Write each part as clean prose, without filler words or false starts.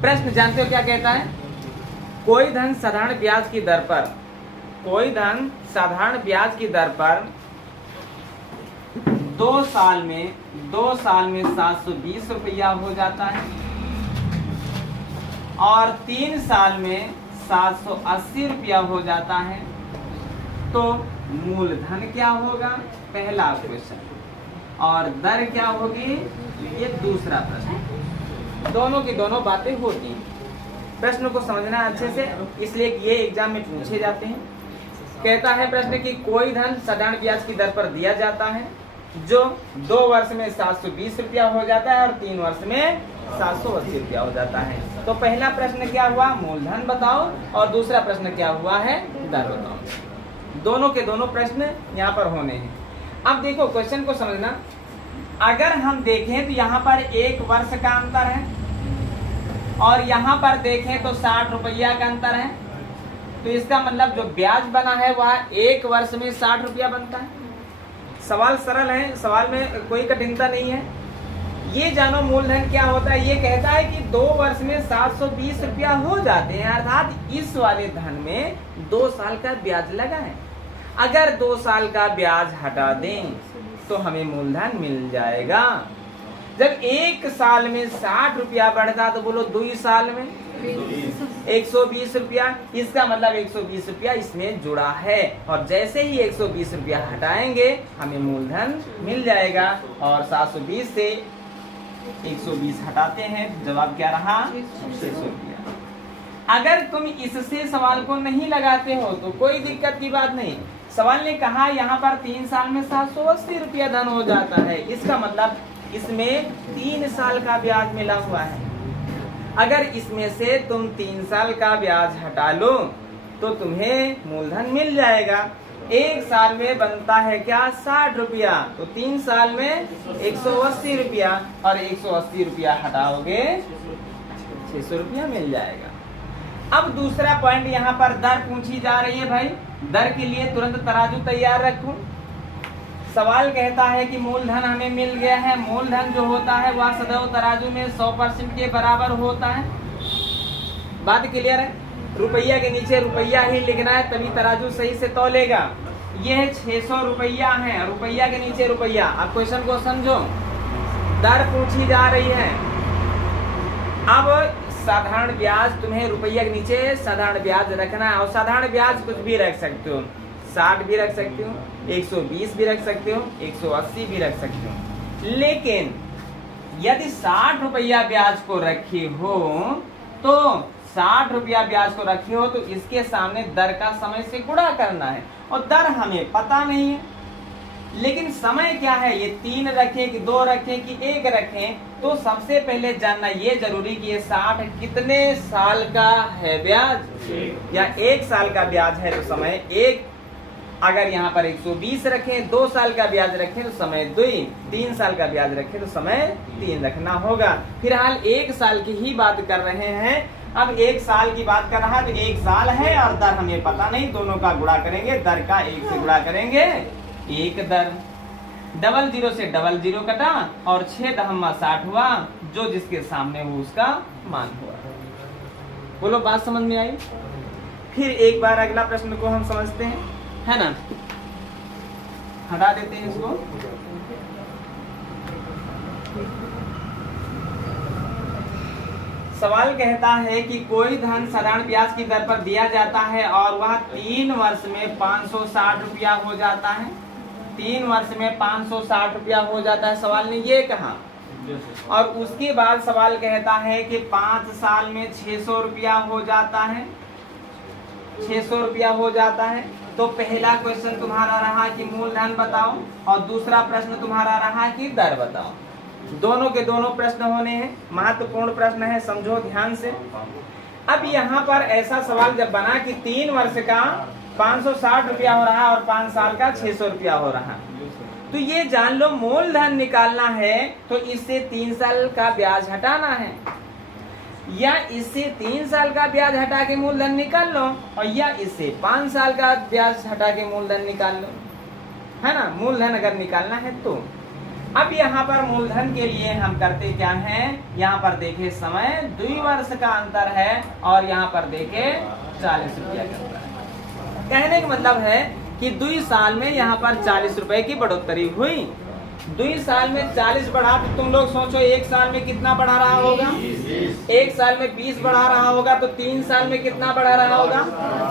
प्रश्न जानते हो क्या कहता है? कोई धन साधारण ब्याज की दर पर, कोई धन साधारण ब्याज की दर पर 2 साल में 720 रुपया हो जाता है और 3 साल में 780 रुपया हो जाता है, तो मूलधन क्या होगा? पहला क्वेश्चन। और दर क्या होगी? ये दूसरा प्रश्न। दोनों की दोनों बातें होती हैं। प्रश्न को समझना अच्छे से, इसलिए ये एग्जाम में पूछे जाते हैं। कहता है प्रश्न कि कोई धन साधारण ब्याज की दर पर दिया जाता है जो 2 वर्ष में 720 रुपया हो जाता है और 3 वर्ष में 780 रुपया हो जाता है। तो पहला प्रश्न क्या हुआ? मूलधन बताओ, और दूसरा प्रश्न क्या हुआ है? दर बताओ। दोनों के दोनों प्रश्न यहाँ पर होने हैं। अब देखो क्वेश्चन को समझना। अगर हम देखें तो यहाँ पर 1 वर्ष का अंतर है और यहाँ पर देखें तो 60 रुपया का अंतर है, तो इसका मतलब जो ब्याज बना है वह 1 वर्ष में 60 रुपया बनता है। सवाल सरल है, सवाल में कोई कठिनता नहीं है। ये जानो मूलधन क्या होता है। ये कहता है कि 2 वर्ष में 720 रुपया हो जाते हैं, अर्थात इस वाले धन में 2 साल का ब्याज लगा है। अगर 2 साल का ब्याज हटा दें तो हमें मूलधन मिल जाएगा। जब 1 साल में 60 रुपया बढ़ता तो बोलो 2 साल में 120 रुपया, इसका मतलब 120 रुपया इसमें जुड़ा है। और जैसे ही 120 रुपया हटाएंगे हमें मूलधन मिल जाएगा। और 720 से 120 हटाते हैं, जवाब क्या रहा? 600 रुपया। अगर तुम इससे सवाल को नहीं लगाते हो तो कोई दिक्कत की बात नहीं। सवाल ने कहा यहाँ पर 3 साल में 780 रुपया धन हो जाता है, इसका मतलब इसमें 3 साल का ब्याज मिला हुआ है। अगर इसमें से तुम 3 साल का ब्याज हटा लो तो तुम्हें मूलधन मिल जाएगा। 1 साल में बनता है क्या? 60 रुपया, तो 3 साल में 180 रुपया, और 180 रुपया हटाओगे 600 रुपया मिल जाएगा। अब दूसरा पॉइंट यहाँ पर दर पूछी जा रही है। भाई दर के लिए तुरंत तराजू तैयार रखो। सवाल कहता है कि मूलधन हमें मिल गया है। मूलधन जो होता है वह सदैव तराजू में 100% के बराबर होता है। बात क्लियर है? रुपया के नीचे रुपया ही लिखना है, तभी तराजू सही से तौलेगा। ये 600 रुपया है, रुपया के नीचे रुपया। अब क्वेश्चन को समझो, दर पूछी जा रही है। अब साधारण ब्याज तुम्हें रुपया के नीचे साधारण ब्याज रखना है, और साधारण ब्याज कुछ भी रख सकते हो। 60 भी रख सकते हो, 120 भी रख सकते हो, 180 भी रख सकते हो। लेकिन यदि 60 रुपया ब्याज को रखे हो तो 60 रुपया ब्याज को रखे हो तो इसके सामने दर का समय से गुणा करना है, और दर हमें पता नहीं है। लेकिन समय क्या है, ये 3 रखें कि 2 रखें कि 1 रखें, तो सबसे पहले जानना ये जरूरी कि ये 60 कितने साल का है ब्याज, या 1 साल का ब्याज है तो समय 1। अगर यहाँ पर 120 रखें, 2 साल का ब्याज रखें तो समय 2, 3 साल का ब्याज रखें तो समय 3 रखना होगा। फिलहाल 1 साल की ही बात कर रहे हैं। अब 1 साल की बात कर रहा है तो 1 साल है और दर हमें पता नहीं, दोनों का गुणा करेंगे, दर का 1 से गुणा करेंगे 1 दर। 00 से 00 कटा और 6 दहम्मा 60 हुआ, जो जिसके सामने हो उसका मान हुआ। बोलो बात समझ में आई? फिर एक बार अगला प्रश्न को हम समझते हैं, है ना। हटा देते हैं इसको। सवाल कहता है कि कोई धन साधारण ब्याज की दर पर दिया जाता है और वह 3 वर्ष में 560 रुपया हो जाता है। 3 वर्ष में 560 रुपया हो जाता है, सवाल ने ये कहा। और उसके बाद सवाल कहता है कि 5 साल में 600 रुपया हो जाता है, 600 रुपया हो जाता है। तो पहला क्वेश्चन तुम्हारा रहा कि मूलधन बताओ, और दूसरा प्रश्न तुम्हारा रहा कि दर बताओ। दोनों के दोनों प्रश्न होने हैं, महत्वपूर्ण प्रश्न है, समझो ध्यान से। अब यहाँ पर ऐसा सवाल जब बना कि 3 वर्ष का 560 रुपया हो रहा है और 5 साल का 600 रुपया हो रहा है, तो ये जान लो मूलधन निकालना है तो इससे 3 साल का ब्याज हटाना है, या इससे 3 साल का ब्याज हटा के मूलधन निकाल लो, और या इससे 5 साल का ब्याज हटा के मूलधन निकाल लो, है ना। मूलधन अगर निकालना है तो अब यहाँ पर मूलधन के लिए हम करते क्या हैं, यहाँ पर देखे समय 2 वर्ष का अंतर है और यहाँ पर देखे 40 रुपया का अंतर है। कहने का मतलब है कि 2 साल में यहाँ पर 40 रुपए की बढ़ोतरी हुई। 2 साल में 40 बढ़ा तो तुम लोग सोचो 1 साल में कितना बढ़ा रहा होगा, 1 साल में 20 बढ़ा रहा होगा तो 3 साल में कितना बढ़ा रहा होगा,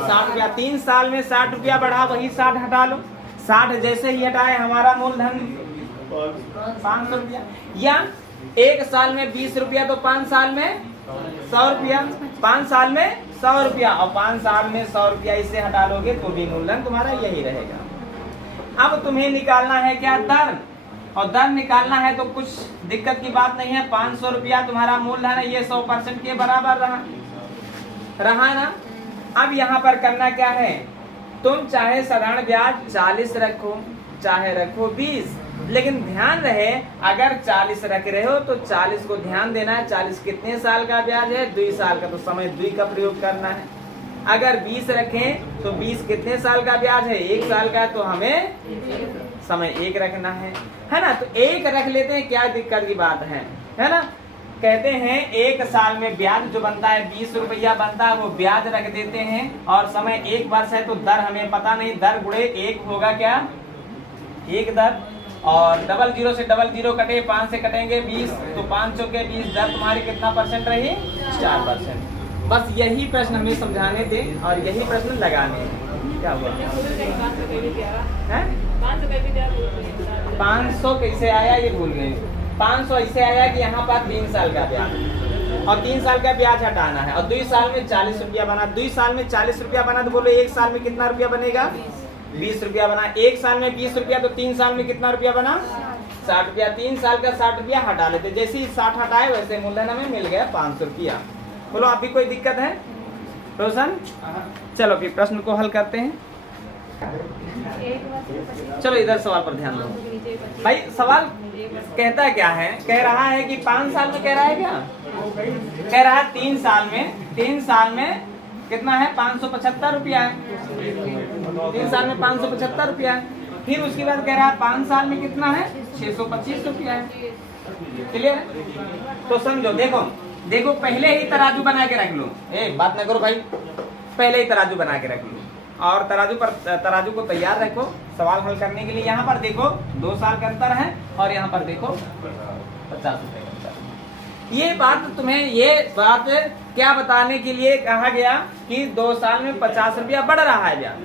60 रुपया। 3 साल में 60 रुपया बढ़ा, वही 60 हटा लो। 60 जैसे ही हटाए हमारा मूलधन 500 रुपया। या 1 साल में 20 रुपया तो 5 साल में 100 रुपया, 5 साल में 100 रुपया और 5 साल में 100 रुपया इसे हटा लोगे तो भी मूलधन तुम्हारा यही रहेगा। अब तुम्हें निकालना है क्या, दर, और दर निकालना है तो कुछ दिक्कत की बात नहीं है। 500 रुपया तुम्हारा मूलधन है, ये 100% के बराबर रहा ना। अब यहाँ पर करना क्या है, तुम चाहे साधारण ब्याज 40 रखो चाहे रखो 20, लेकिन ध्यान रहे अगर 40 रख रहे हो तो 40 को ध्यान देना है। 40 कितने साल का ब्याज है, 2 साल का, तो समय 2 का प्रयोग करना है। अगर 20 रखें तो 20 कितने साल का ब्याज है, 1 साल का, तो हमें समय 1 रखना है ना। तो 1 रख लेते हैं, क्या दिक्कत की बात है ना। कहते हैं 1 साल में ब्याज जो बनता है 20 रुपया बनता है, वो ब्याज रख देते हैं और समय 1 वर्ष है तो दर हमें पता नहीं, दर गुणे 1 होगा क्या, 1 दर, और 00 से 00 कटे, 5 से कटेंगे 20, तो 5 चौके 20, दर तुम्हारी कितना % रही, 4%। बस यही प्रश्न हमें समझाने थे और यही प्रश्न लगाने हैं। क्या हुआ, 500 कैसे आया ये भूल गए। 500 ऐसे आया कि यहाँ पर 3 साल का ब्याज और 3 साल का ब्याज हटाना है और 2 साल में 40 रुपया बना। 2 साल में 40 रुपया बना तो बोलो 1 साल में कितना रुपया बनेगा, 20 रुपया बना। 1 साल में 20 रुपया तो 3 साल में कितना रुपया बना, 60 रुपया। 3 साल का 60 रुपया हटा लेते, जैसे ही 60 हटाए वैसे मूलधन हमें मिल गया 500 रुपया। बोलो अभी कोई दिक्कत है रोशन? चलो फिर प्रश्न को हल करते हैं। चलो इधर सवाल पर ध्यान दो भाई। सवाल कहता क्या है, कह रहा है कि 5 साल में, कह रहा है क्या, कह रहा है 3 साल में कितना है, 575 रुपया है। 3 साल में 575 रुपया है। फिर उसके बाद कह रहा है 5 साल में कितना है, 625 रुपया है। क्लियर? तो समझो, देखो पहले ही तराजू बना के रख लो। बात ना करो भाई, पहले ही तराजू बना के रख लो और तराजू को तैयार रखो सवाल हल करने के लिए। यहाँ पर देखो 2 साल का अंतर है और यहाँ पर देखो 50 रुपए का अंतर। ये बात क्या बताने के लिए कहा गया कि 2 साल में 50 रुपया बढ़ रहा है ब्याज।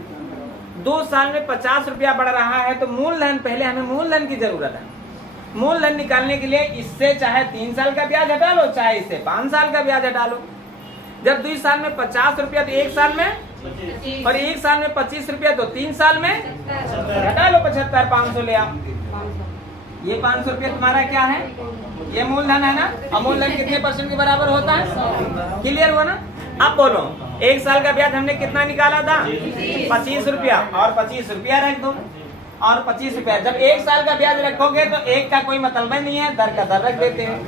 2 साल में 50 रुपया बढ़ रहा है तो मूलधन, पहले हमें मूलधन की जरूरत है। मूलधन निकालने के लिए इससे चाहे 3 साल का ब्याज हटा लो, चाहे इससे 5 साल का ब्याज हटा लो। जब 2 साल में 50 रुपया तो 1 साल में, और 1 साल में 25 रुपया तो 3 साल में हटा लो 75, 500 ले आओ। ये 500 रुपया तुम्हारा क्या है, ये मूलधन है ना। और मूलधन कितने % के बराबर होता है, क्लियर हुआ ना। अब बोलो 1 साल का ब्याज हमने कितना निकाला था, 25 रुपया, और 25 रुपया रख दो और 25 रुपया। जब 1 साल का ब्याज रखोगे तो 1 का कोई मतलब नहीं है, दर का दर रख देते हैं।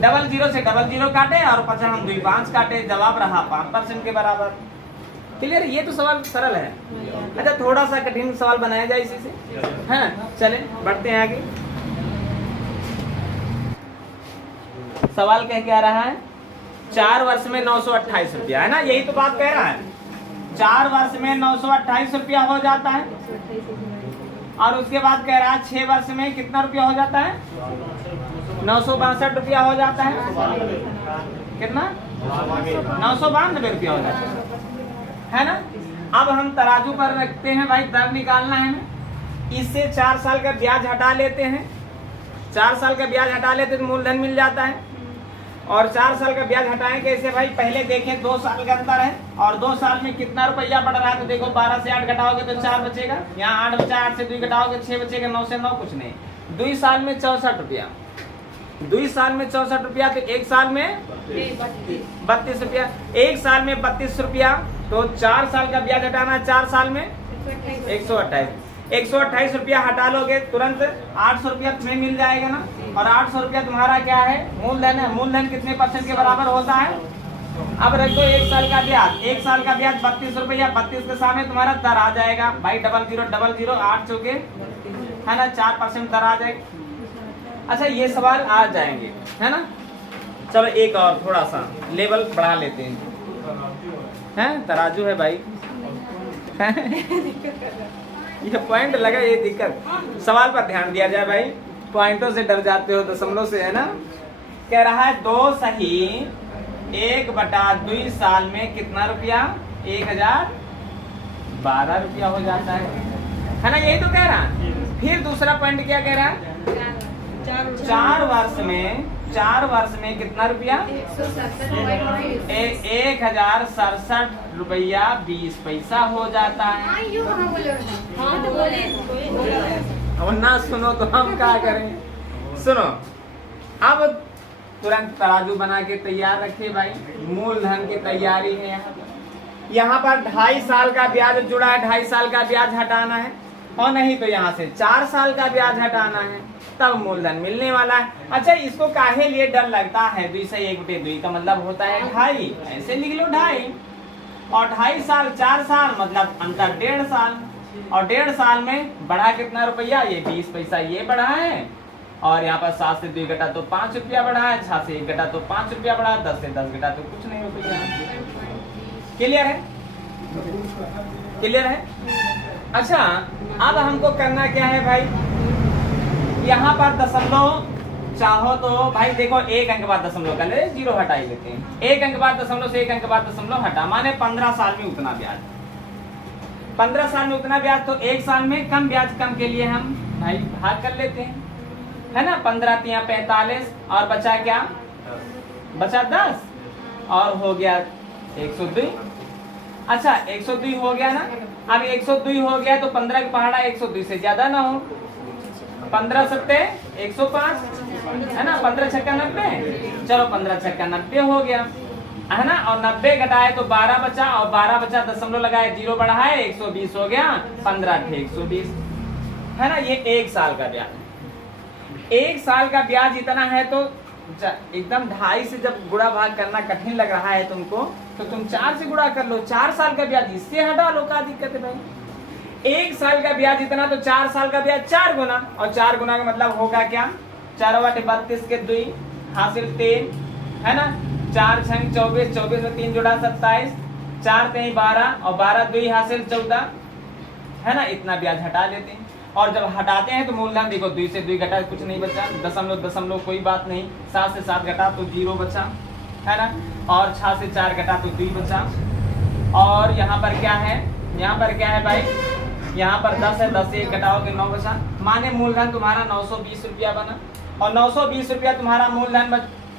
00 से 00 काटे और 50 हम 2 5 काटे, जवाब रहा 5% के बराबर। क्लियर? ये तो सवाल सरल है। अच्छा थोड़ा सा कठिन सवाल बनाया जाए इसी से, है ना। चले बढ़ते हैं आगे। सवाल क्या रहा है, 4 वर्ष में 928 रुपया, है ना, यही तो बात कह रहा है। 4 वर्ष में 928 रुपया हो जाता है और उसके बाद कह रहा है 6 वर्ष में कितना रुपया हो जाता है, 962 रुपया हो जाता है। कितना, 992 रुपया हो जाता है ना। अब हम तराजू पर रखते हैं भाई, दर निकालना है ना। इससे 4 साल का ब्याज हटा लेते हैं, 4 साल का ब्याज हटा लेते तो मूलधन मिल जाता है। और 4 साल का ब्याज हटाएं कैसे भाई, पहले देखें 2 साल का अंतर है और 2 साल में कितना रुपया बढ़ रहा है। तो देखो 12 से 8 घटाओगे तो 4 बचेगा, यहाँ 8 बचा, 8 से 2 घटाओगे 6 बचेगा, 9 से 9 कुछ नहीं। 2 साल में 64 रुपया, 2 साल में 64 रुपया तो 1 साल में 32 रुपया। 1 साल में 32 रुपया तो 4 साल का ब्याज हटाना है, 4 साल में 128 रुपया हटा लोगे तुरंत 800 रुपया तुम्हें मिल जाएगा ना। और 800 रुपया तुम्हारा क्या है, मूलधन है। मूलधन कितने % के बराबर होता है। अब रख दो 1 साल का ब्याज, 1 साल का ब्याज 32 रुपया, 32 के सामने तुम्हारा दर आ जाएगा भाई 00 00 8 चौके, है ना, 4% दर आ जाएगा। अच्छा ये सवाल आ जाएंगे, है ना। चलो एक और थोड़ा सा लेवल बढ़ा लेते हैं, तराजू है भाई। ये पॉइंट लगा, ये दिक्कत। सवाल पर ध्यान दिया जाए भाई, पॉइंटों से डर जाते हो, दशमलव से, है ना। कह रहा है 2 सही 1/2 साल में कितना रुपया, 1012 रुपया हो जाता है ना। यही तो कह रहा है। फिर दूसरा पॉइंट क्या कह रहा है, 4 वर्ष में कितना रुपया, 1067 रुपया 20 पैसा हो जाता है। अब ना सुनो तो हम क्या करें। सुनो, अब तुरंत तराजू बना के तैयार रखिए भाई, मूलधन की तैयारी है। यहाँ पर 2.5 साल का ब्याज जुड़ा है, 2.5 साल का ब्याज हटाना है, और नहीं तो यहाँ से 4 साल का ब्याज हटाना है, तब मूलधन मिलने वाला है। अच्छा, इसको काहे लिए डर लगता है, 2 से 1/2 का मतलब होता है 2.5, ऐसे लिख लो 2.5, और 2.5 साल 4 साल मतलब अंतर 1.5 साल, और 1.5 साल में बढ़ा कितना रुपया, ये 20 पैसा ये बढ़ा है, और यहाँ पर 7 से 2 घटा तो 5 रुपया बढ़ा है, 6 से 1 घटा तो 5 रुपया बढ़ा, 10 से 10 घटा तो कुछ नहीं रुपया। क्लियर है, क्लियर है। अच्छा, अब हमको करना क्या है भाई, यहाँ पर दशमलव चाहो तो भाई देखो 1 अंक बाद दशमलव कर ले, 0 हटा ही लेते हैं। 1 अंक बाद दशमलव से 1 अंक बाद दशमलव हटा, माने 15 साल में उतना ब्याज, 15 साल में उतना ब्याज, तो 1 साल में कम ब्याज कम के लिए हम भाई भाग कर लेते हैं, है ना। 15 × 45, और बचा क्या, बचा 10, और हो गया 102। अच्छा 102 हो गया ना। अब 102 हो गया तो 15 का पहाड़ा 102 से ज्यादा ना हो, 15 सत्ते 105, है ना। 15 छक्का 90, चलो 15 छक्का 90 हो गया, है ना। और 90 घटाए तो 12 बचा, और 12 बचा, दशमलव लगाए, 0 बढ़ाए, 120 हो गया, 15 × 120, है ना। ये 1 साल का ब्याज, 1 साल का ब्याज इतना है। तो एकदम 2.5 से जब गुणा भाग करना कठिन लग रहा है तुमको, तो तुम 4 से गुणा कर लो, 4 साल का ब्याज इससे हटा लो, क्या दिक्कत है भाई। 1 साल का ब्याज इतना, तो 4 साल का ब्याज 4 गुना, और 4 गुना का मतलब होगा क्या, 4 × 32 के 2 हासिल 3, है ना। 4 × 6 24, 24 में 3 जोड़ा 27, 4 × 3 12, और 12 2 हासिल 14, है ना। इतना ब्याज हटा लेते हैं, और जब हटाते हैं तो मूलधन देखो 2 से 2 घटा कुछ नहीं बचा, दशमलव दशमलव कोई बात नहीं, 7 से 7 घटा तो 0 बचा, है ना। और 6 से 4 घटा तो 2 बचा, और यहाँ पर क्या है, यहाँ पर क्या है भाई, यहाँ पर 10 है, 10 से 1 घटाओगे 9 बचा, माने मूलधन तुम्हारा 920 रुपया बना, और 920 रुपया तुम्हारा मूलधन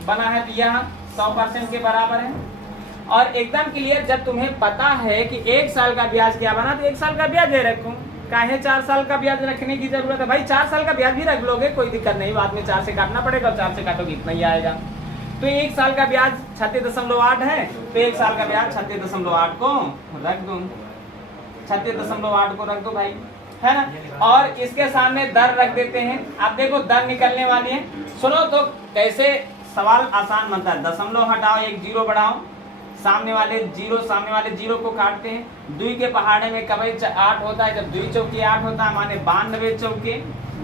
बना है, तो यह 100% के बराबर है। और एकदम क्लियर, जब तुम्हें पता है कि 1 साल का ब्याज क्या बना, तो 1 साल का ब्याज दे रखूं, काहे 4 साल का ब्याज रखने की जरूरत है भाई। 4 साल का ब्याज भी रख लोगे, कोई दिक्कत नहीं, बाद में 4 से काटना पड़ेगा, और 4 से काटोगे इतना ही आएगा। तो 1 साल का ब्याज 36.8 है, तो 1 साल का ब्याज 36.8 को रख दो, 36.8 को रख दो भाई, है ना। और इसके सामने दर रख देते हैं। अब देखो दर निकलने वाली है, सुनो तो कैसे सवाल आसान बनता है। दशमलव हटाओ, 1 0 बढ़ाओ, सामने वाले 0 को काटते हैं। 2 के पहाड़े में कभी 8 होता है, जब 2 चौके 8 होता है, माने 92 चौके।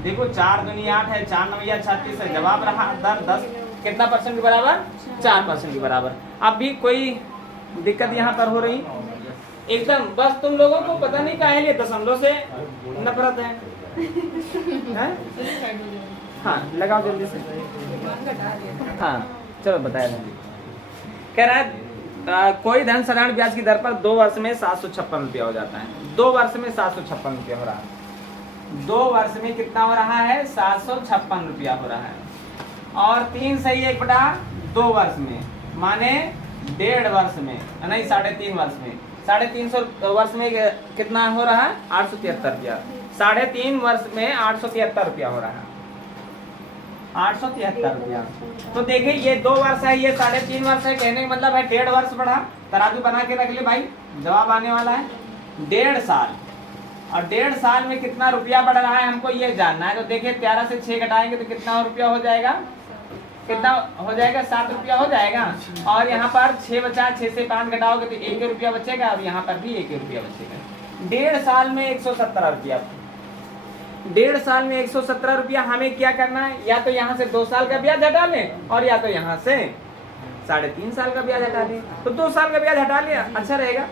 देखो 4 दूनी 8 है, 4 9 36 है, जवाब रहा दर 10 कितना % के बराबर, 4% के बराबर। अब भी कोई दिक्कत यहाँ पर हो रही एकदम, बस तुम लोगों को पता नहीं काहे लिए दशमलव से नफरत है? हाँ लगाओ जल्दी से। हाँ चलो बताया था। कह रहा है कोई धन साधारण ब्याज की दर पर 2 वर्ष में 756 रुपया हो जाता है। 2 वर्ष में 756 रुपया हो रहा है। 2 वर्ष में कितना हो रहा है, 756 रुपया हो रहा है। और 3 सही 1/2 वर्ष में, माने 1.5 वर्ष में, नहीं 3.5 वर्ष में, 350 वर्ष में कितना हो रहा है, 873 रुपया। 3.5 वर्ष में 873 रुपया हो रहा है, 873 रुपया। तो देखिए ये 2 वर्ष है, ये 3.5 वर्ष है, कहने का मतलब है 1.5 वर्ष बढ़ा। तराजू बना के रख ले भाई, जवाब आने वाला है 1.5 साल। और 1.5 साल में कितना रुपया बढ़ रहा है हमको ये जानना है। तो देखिए 13 से 6 घटाएंगे तो कितना रुपया हो जाएगा, कितना हो जाएगा, 7 रुपया हो जाएगा। और यहाँ पर 6 बचा, 6 से 5 घटाओगे तो 1 रुपया बचेगा। अब यहाँ पर भी 1 रुपया बचेगा। 1.5 साल में 117 रुपया। 1.5 साल में 117 रुपया हमें क्या करना है, या तो यहाँ से 2 साल का ब्याज हटा लें और या तो यहाँ से 3.5 साल का ब्याज हटा लें। तो 2 साल का ब्याज हटा लिया, अच्छा रहेगा।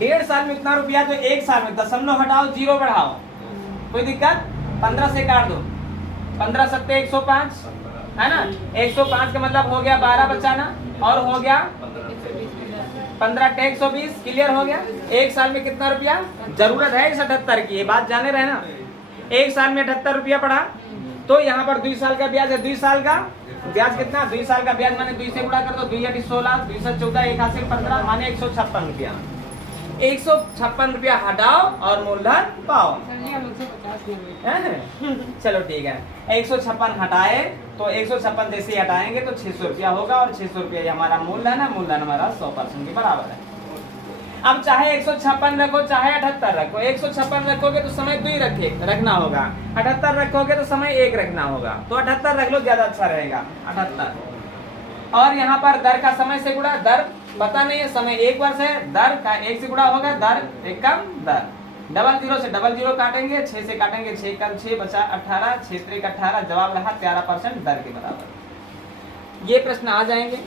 1.5 साल में इतना रुपया, तो 1 साल में दशमलव हटाओ, 0 बढ़ाओ, कोई दिक्कत, 15 से काट दो, 15 सत्ते 105 है ना, 105 का मतलब हो गया 12 बचाना, और हो गया 15 टे 120, क्लियर हो गया। 1 साल में कितना रुपया जरूरत है इस 78 की, ये बात जाने रहे ना। 1 साल में 78 रुपया पड़ा, तो यहाँ पर 2 साल का ब्याज है, 2 साल का ब्याज कितना, 2 साल का ब्याज माने 2 से गुणा कर दो, 2 या 16, 2 से 14, 1 हासिल 15 माने 156 रुपया। 156 रुपया हटाओ और मूलधन पाओ। चलो ठीक है, 156 हटाए तो 156 जैसे ही हटाएंगे तो 600 रुपया होगा, और 600 रुपया हमारा मूलधन है, मूलधन हमारा 100% के बराबर है। अब चाहे 156 रखो चाहे 78 रखो, 156 रखोगे तो समय 2 रखना होगा, 78 रखोगे तो समय 1 रखना होगा, तो 78 रख लो, ज्यादा अच्छा रहेगा 78। और यहाँ पर दर का समय से गुणा, दर पता नहीं है, समय 1 वर्ष है, दर का 1 से गुणा होगा, दर एकम दर, 00 से 00 काटेंगे, 6 से काटेंगे, 6 कम 6 बचा 18, 6 3 18, जवाब रहा 13% दर के बराबर। ये प्रश्न आ जाएंगे।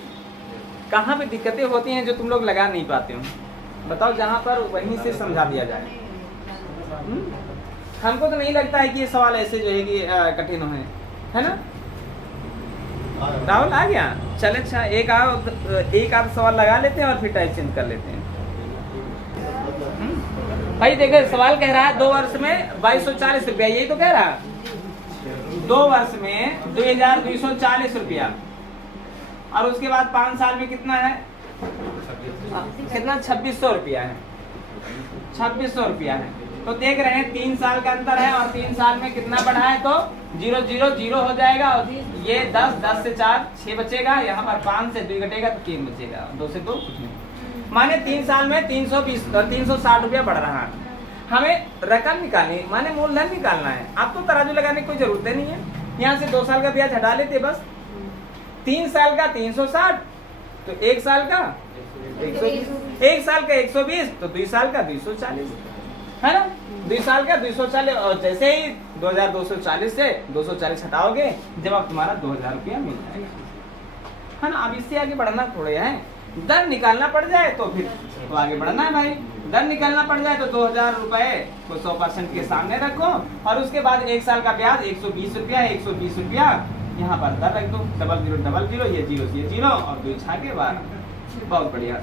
कहाँ पे दिक्कतें होती हैं जो तुम लोग लगा नहीं पाते हो, बताओ, जहाँ पर वहीं से समझा दिया जाए। हमको तो नहीं लगता है कि ये सवाल ऐसे जो है कि कठिन है ना। राहुल आ गया, चले, अच्छा एक आध सवाल लगा लेते हैं और फिर टाइप चेंज कर लेते हैं। भाई देखो, सवाल कह रहा है 2 वर्ष में 2240 रुपया, यही तो कह रहा है। 2 वर्ष में 2240 रुपया, और उसके बाद 5 साल में कितना है, कितना 2600 रुपया है, 2600 रुपया है। तो देख रहे हैं 3 साल का अंतर है, और 3 साल में कितना बढ़ा है, तो 0 0 0 हो जाएगा, और ये 10 से 4 6 बचेगा, यहाँ पर 5 से 2 घटेगा तो 3 बचेगा, 2 से 2 माने 3 साल में 360 रुपया बढ़ रहा है। हमें रकम निकालनी माने मूलधन निकालना है। आप तो तराजू लगाने की कोई जरूरत नहीं है, यहाँ से 2 साल का ब्याज हटा लेते बस। 3 साल का 360, तो 1 साल का 120, 1 साल का 120, तो 2 साल का 240 है ना, 2 साल का 240, और जैसे ही 2240 से 240 हटाओगे, जवाब तुम्हारा 2000 रुपया मिल जाएगा, है ना। अब इससे आगे बढ़ना थोड़े है, दर निकालना पड़ जाए तो फिर तो आगे बढ़ना है भाई। दर निकालना पड़ जाए तो 2000 रुपए को 100% के सामने रखो, और उसके बाद 1 साल का ब्याज 120 रुपया, 120 रुपया यहाँ पर दर रख दो, 0000, ये 0 से 0 और 2 छाके 12, बहुत बढ़िया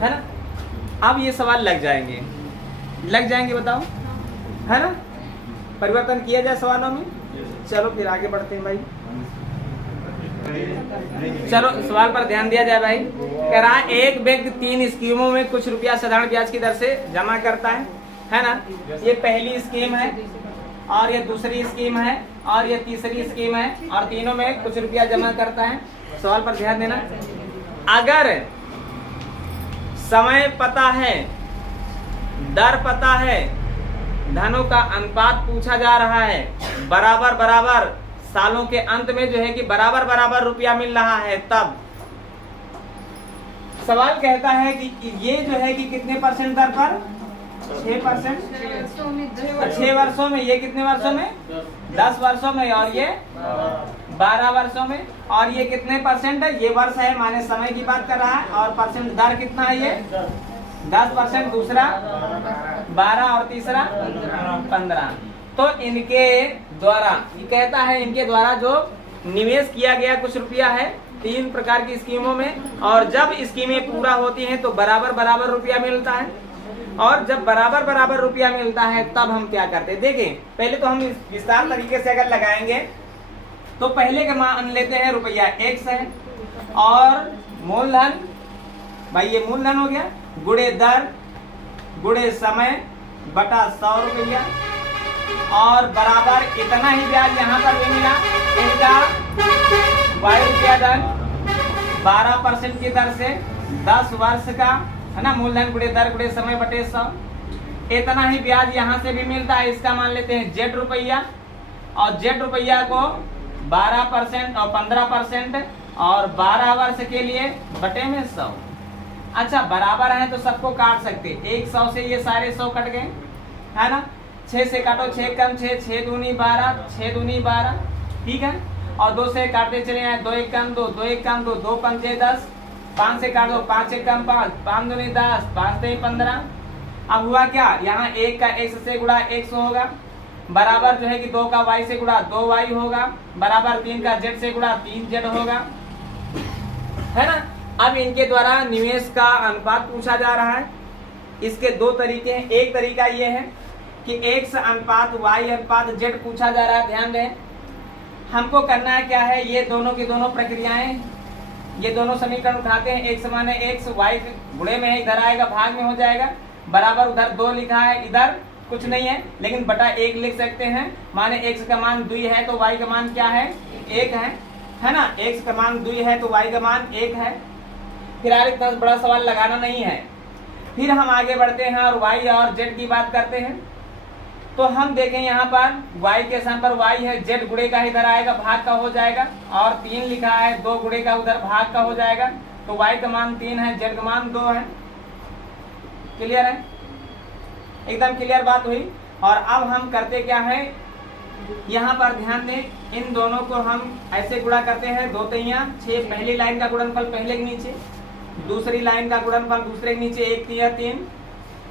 है ना। अब ये सवाल लग जाएंगे बताओ, है ना। परिवर्तन किया जाए सवालों में, चलो फिर आगे बढ़ते हैं भाई। चलो सवाल पर ध्यान दिया जाए भाई। कह रहा है एक व्यक्ति 3 स्कीमों में कुछ रुपया साधारण ब्याज की दर से जमा करता है ना। ये पहली स्कीम है, और ये दूसरी स्कीम है, और ये तीसरी स्कीम है, और तीनों में कुछ रुपया जमा करता है। सवाल पर ध्यान देना। अगर समय पता है, दर पता है, धनों का अनुपात पूछा जा रहा है, बराबर बराबर सालों के अंत में जो है कि बराबर बराबर रुपया मिल रहा है, तब सवाल कहता है कि ये जो है कि कितने परसेंट दर पर, 6%, 6 वर्षों में, ये कितने वर्षों में, 10 वर्षों में, और ये 12 वर्षों में, और ये कितने परसेंट है, ये वर्ष है माने समय की बात कर रहा है, और परसेंट दर कितना है, ये 10%, दूसरा 12 और तीसरा 15। तो इनके द्वारा, ये कहता है इनके द्वारा जो निवेश किया गया कुछ रुपया है 3 प्रकार की स्कीमों में, और जब स्कीमें पूरा होती हैं तो बराबर बराबर रुपया मिलता है, और जब बराबर बराबर रुपया मिलता है तब हम क्या करते हैं। देखिए पहले तो हम विस्तार तरीके से अगर लगाएंगे तो पहले का मान लेते हैं रुपया X है, और मूलधन, भाई ये मूलधन हो गया, गुणे दर गुणे समय बटा 100 रुपया, और बराबर इतना ही ब्याज यहाँ पर भी मिला, इनका 22 रुपया धन 12% की दर से 10 वर्ष का, है ना। मूलधन गुणे दर गुणे समय बटे 100, इतना ही ब्याज यहाँ से भी मिलता है। इसका मान लेते हैं Z रुपया, और Z रुपया को 12% और 15%, और 12 वर्ष के लिए बटे में 100। अच्छा बराबर है तो सबको काट सकते, 100 से ये सारे 100 कट गए, है ना। 6 से काटो, 6 कम 6, 6 दूनी 12, 6 दूनी 12, ठीक है। और 2 से काटते चले आए, 2 एक कम 2, 2 एक कम 2, 2 पंचे 10, 5 से काटो, 5 एक कम 5, 5 दूनी 10, 5 से 15। अब हुआ क्या, यहाँ 1 का x से गुणा x होगा, बराबर जो है कि 2 का y से गुणा 2y होगा, बराबर 3 का z से गुणा 3z होगा, है ना। अब इनके द्वारा निवेश का अनुपात पूछा जा रहा है। इसके दो तरीके हैं। एक तरीका ये है कि x अनुपात y अनुपात z पूछा जा रहा है। ध्यान दें, हमको करना है क्या है, ये दोनों की दोनों प्रक्रियाएं, ये दोनों समीकरण उठाते हैं। x माने x, y गुणे में है, इधर आएगा भाग में हो जाएगा, बराबर उधर 2 लिखा है, इधर कुछ नहीं है, लेकिन बटा 1 लिख सकते हैं। माने x का मान 2 है तो y का मान क्या है, 1 है ना। x का मान 2 है तो y का मान 1 है। फिर आगे इतना बड़ा सवाल लगाना नहीं है। फिर हम आगे बढ़ते हैं और y और z की बात करते हैं। तो हम देखें यहाँ पर y के स्थान पर y है, z गुणे का इधर आएगा, भाग का हो जाएगा, और 3 लिखा है, 2 गुणे का उधर भाग का हो जाएगा। तो y का मान 3 है, z का मान 2 है। क्लियर है, एकदम क्लियर बात हुई। और अब हम करते क्या है, यहाँ पर ध्यान दें, इन दोनों को हम ऐसे गुणा करते हैं, 2 तिया 6, पहली लाइन का गुणनफल पहले के नीचे, दूसरी लाइन का गुणनफल दूसरे के नीचे, 1 तिया 3,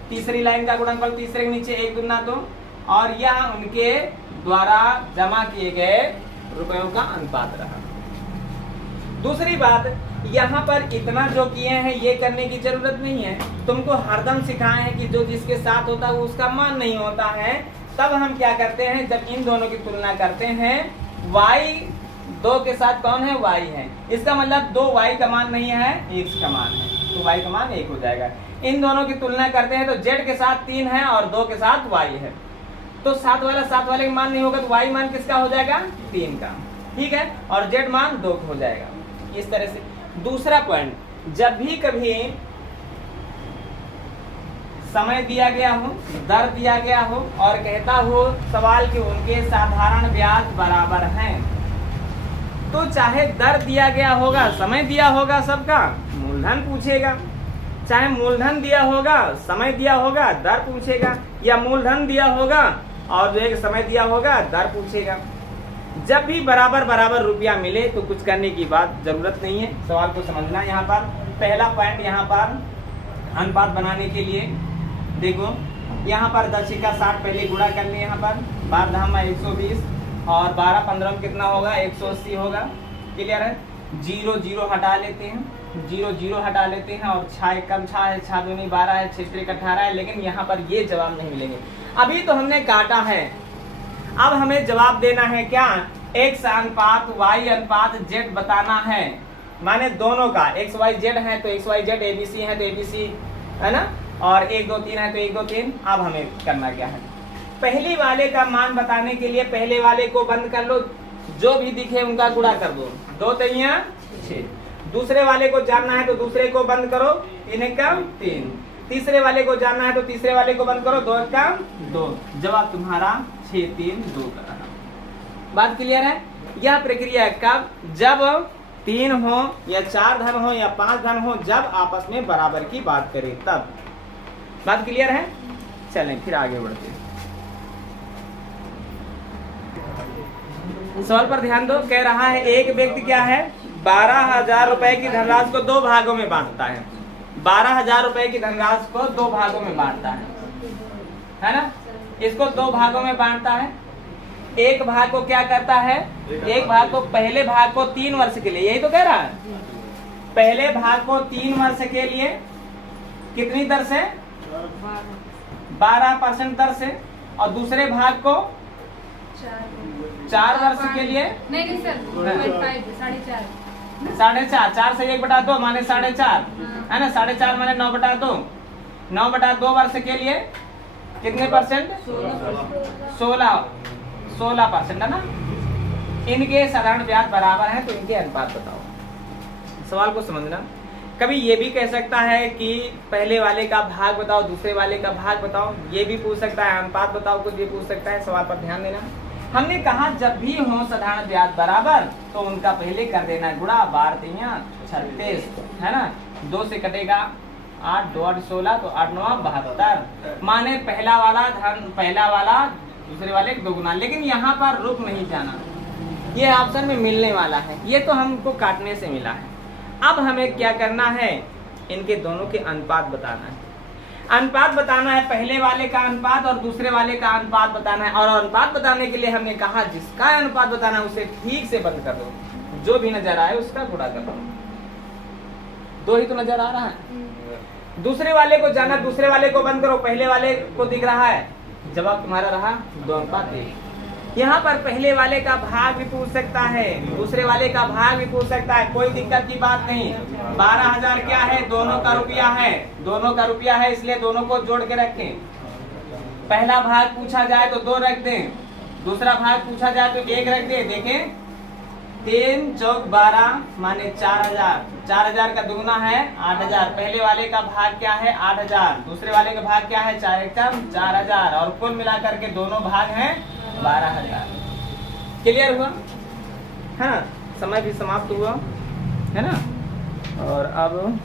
तीसरी लाइन का गुणनफल तीसरे के नीचे, 1 दूना 2, और यह उनके द्वारा जमा किए गए रुपयों का अनुपात रहा। दूसरी बात, यहाँ पर इतना जो किए हैं ये करने की जरूरत नहीं है। तुमको हरदम सिखाए हैं कि जो जिसके साथ होता है वो उसका मान नहीं होता है। तब हम क्या करते हैं, जब इन दोनों की तुलना करते हैं, y 2 के साथ कौन है, y है, इसका मतलब 2y का मान नहीं है, x का मान है, तो y का मान 1 हो जाएगा। इन दोनों की तुलना करते हैं तो z के साथ 3 है और 2 के साथ y है, तो 7 वाला 7 वाले का मान नहीं होगा, तो y मान किसका हो जाएगा, 3 का, ठीक है, और z मान 2 का हो जाएगा। इस तरह से। दूसरा पॉइंट, जब भी कभी समय दिया गया हो, दर दिया गया हो और कहता हो सवाल कि उनके साधारण ब्याज बराबर हैं, तो चाहे दर दिया गया होगा, समय दिया होगा, सबका मूलधन पूछेगा, चाहे मूलधन दिया होगा, समय दिया होगा, दर पूछेगा, या मूलधन दिया होगा और जो एक समय दिया होगा, दर पूछेगा। जब भी बराबर बराबर रुपया मिले तो कुछ करने की बात जरूरत नहीं है, सवाल को समझना। यहाँ पर पहला पॉइंट, यहाँ पर अनुपात बनाने के लिए देखो, यहाँ पर 10 का 60 पहले गुणा कर ले, यहाँ पर 12 धाम 120 और 12 15 में कितना होगा, 180 होगा। क्लियर है, 0 0 हटा लेते हैं, 0 0 हटा लेते हैं, और 6 कम 6 है, 6 दूनी 12 है, 6 3 18 है, लेकिन यहाँ पर ये जवाब नहीं मिलेंगे। अभी तो हमने काटा है, अब हमें जवाब देना है क्या, x अनुपात y अनुपात z बताना है, माने दोनों का x y z है तो x y z, abc है तो abc, है ना, और 1 2 3 है तो 1 2 3। अब हमें करना क्या है, पहले वाले का मान बताने के लिए पहले वाले को बंद कर लो, जो भी दिखे उनका गुणा कर दो, 2 तिया 6। दूसरे वाले को जानना है तो दूसरे को बंद करो, 3 का 3। तीसरे वाले को जानना है तो तीसरे वाले को बंद करो, 2 का 2। जवाब तुम्हारा 6 3 2 का रहा। बात क्लियर है। यह प्रक्रिया कब, जब 3 हो या 4 धन हो या 5 धन हो, जब आपस में बराबर की बात करें तब। बात क्लियर है। चलें फिर आगे बढ़ते हैं। सवाल पर ध्यान दो। कह रहा है एक व्यक्ति क्या है, 12,000 रुपए की धनराशि को 2 भागों में बांटता है। 12,000 रुपए की धनराशि को 2 भागों में बांटता है ना। इसको 2 भागों में बांटता है। एक भाग को क्या करता है, एक भाग को, पहले भाग को 3 वर्ष के लिए, यही तो कह रहा है, पहले भाग को 3 वर्ष के लिए कितनी दर से, 12% दर से, और दूसरे भाग को 4 वर्ष के लिए नहीं सर, 4.5, 4 से 1/2 माने 4.5, है ना। 4.5 माने 9/2, 9/2 वर्ष के लिए कितने परसेंट, 16% है ना। इनके साधारण ब्याज बराबर है तो इनके अनुपात बताओ। सवाल को समझना। कभी ये भी कह सकता है कि पहले वाले का भाग बताओ, दूसरे वाले का भाग बताओ, ये भी पूछ सकता है, अनुपात बताओ, कुछ भी पूछ सकता है। सवाल पर ध्यान देना। हमने कहा जब भी हो साधारण ब्याज बराबर तो उनका पहले कर देना गुणा, 12 3 36, है ना। 2 से कटेगा 8 2 8 16 तो 8 9 72, माने पहला वाला दूसरे वाले दोगुना। लेकिन यहाँ पर रुक नहीं जाना, ये ऑप्शन में मिलने वाला है, ये तो हमको काटने से मिला है। अब हमें क्या करना है, इनके दोनों के अनुपात बताना है। अनुपात बताना है, पहले वाले का अनुपात और दूसरे वाले का अनुपात बताना है। और अनुपात बताने के लिए हमने कहा जिसका अनुपात बताना है उसे ठीक से बंद कर दो, जो भी नजर आए उसका गुणा कर दो। 2 ही तो नजर आ रहा है। दूसरे वाले को जाना, दूसरे वाले को बंद करो, पहले वाले को दिख रहा है, जवाब तुम्हारा रहा 2:1। यहाँ पर पहले वाले का भाग भी पूछ सकता है, दूसरे वाले का भाग भी पूछ सकता है, कोई दिक्कत की बात नहीं। 12,000 क्या है, दोनों का रुपया है, दोनों का रुपया है, इसलिए दोनों को जोड़ के रखें। पहला भाग पूछा जाए तो 2 रख दें, दूसरा भाग पूछा जाए तो 1 रख दें। देखें 3 चौक 12 माने 4,000, 4,000 का दुगना है 8,000। पहले वाले का भाग क्या है 8,000, दूसरे वाले का भाग क्या है 4 एकम 4,000, और कुल मिलाकर के दोनों भाग हैं 12,000। क्लियर हुआ है ना, समय भी समाप्त हुआ है ना। और अब